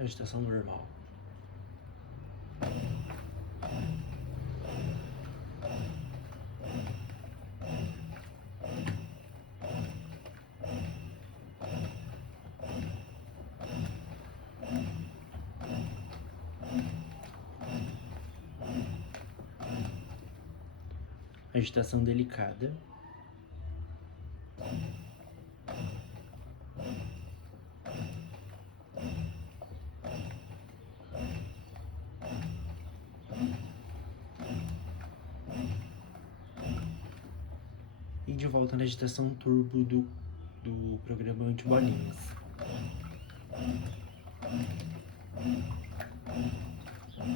Agitação normal. Agitação delicada. E de volta na agitação turbo do programa Antibolinhas.